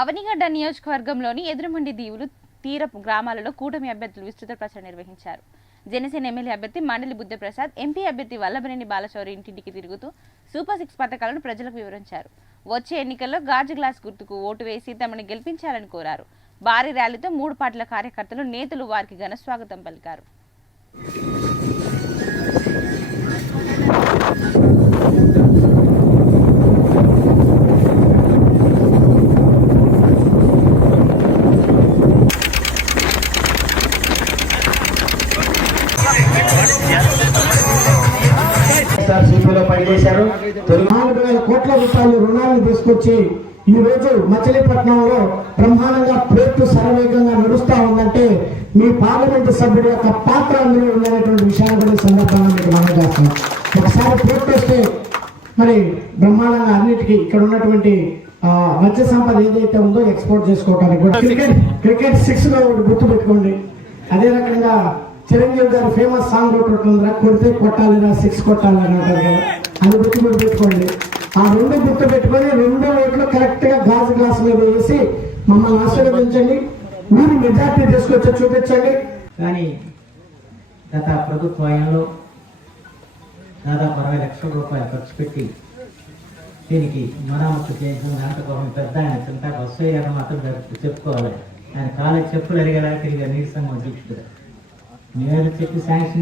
అవనిగడ్డ నియోజకవర్గంలోని ఎదురుమండి దీవులు తీర గ్రామాలలో కూటమి అభ్యర్థులు విస్తృత ప్రచారం నిర్వహించారు. జనసేన ఎమ్మెల్యే అభ్యర్థి మండలి బుద్ధప్రసాద్, ఎంపీ అభ్యర్థి వల్లభనేని బాలశౌరి ఇంటింటికి తిరుగుతూ సూపర్ 6 పథకాలను ప్రజలకు వివరించారు. వచ్చే ఎన్నికల్లో గాజు గ్లాస్ గుర్తుకు ఓటు వేసి తమను గెలిపించాలని కోరారు. భారీ ర్యాలీతో 3 పార్టీల కార్యకర్తలు, నేతలు వారికి ఘన స్వాగతం పలికారు. పనిచేశారు. 4,000 కోట్ల రూపాయల రుణాలను తీసుకొచ్చి ఈ రోజు మచిలీపట్నంలో బ్రహ్మాండంగా పోర్టు శరవేగంగా నడుస్తా ఉందంటే మీ పార్లమెంటు సభ్యుడి యొక్క పాత్ర అందులో ఉందనేటువంటి విషయాన్ని కూడా సందర్భంగా మీకు మనం చేస్తున్నాం. ఒకసారి పోర్టు వస్తే మరి బ్రహ్మాండంగా అన్నిటికీ ఇక్కడ ఉన్నటువంటి మత్స్య సంపద ఏదైతే ఉందో ఎక్స్పోర్ట్ చేసుకోవడానికి కూడా క్రికెట్ 6 లో గుర్తు పెట్టుకోండి. అదే రకంగా చిరంజీవి గారు ఫేమస్ సాంగ్ ఒకటి ఉందిరా, కొడితే కొట్టాలిరా 6 కొట్టాలి అని అంటారు కదా, అది గుర్తు పెట్టుకోండి. ఆ 2 గుర్తు పెట్టుకొని 2 ఓట్లు కరెక్ట్ గా గాజు గ్లాస్ మీద వేసి మమ్మల్ని ఆశీర్వదించండి. మీరు మెజార్టీ తీసుకొచ్చి చూపించండి. కానీ గత ప్రభుత్వంలో దాదాపు 60 లక్షల రూపాయలు ఖర్చు పెట్టి దీనికి మరామత్తు చేసిన దాంట్లో పెద్ద ఆయన చింతా బస్సు గారు మాత్రం చెప్పుకోవాలి. ఆయన కాలేజ్ చెప్పులు అడిగేలా తిరిగి నీరసంగా అధ్యక్షుడు నేను చెప్పి శాంక్షన్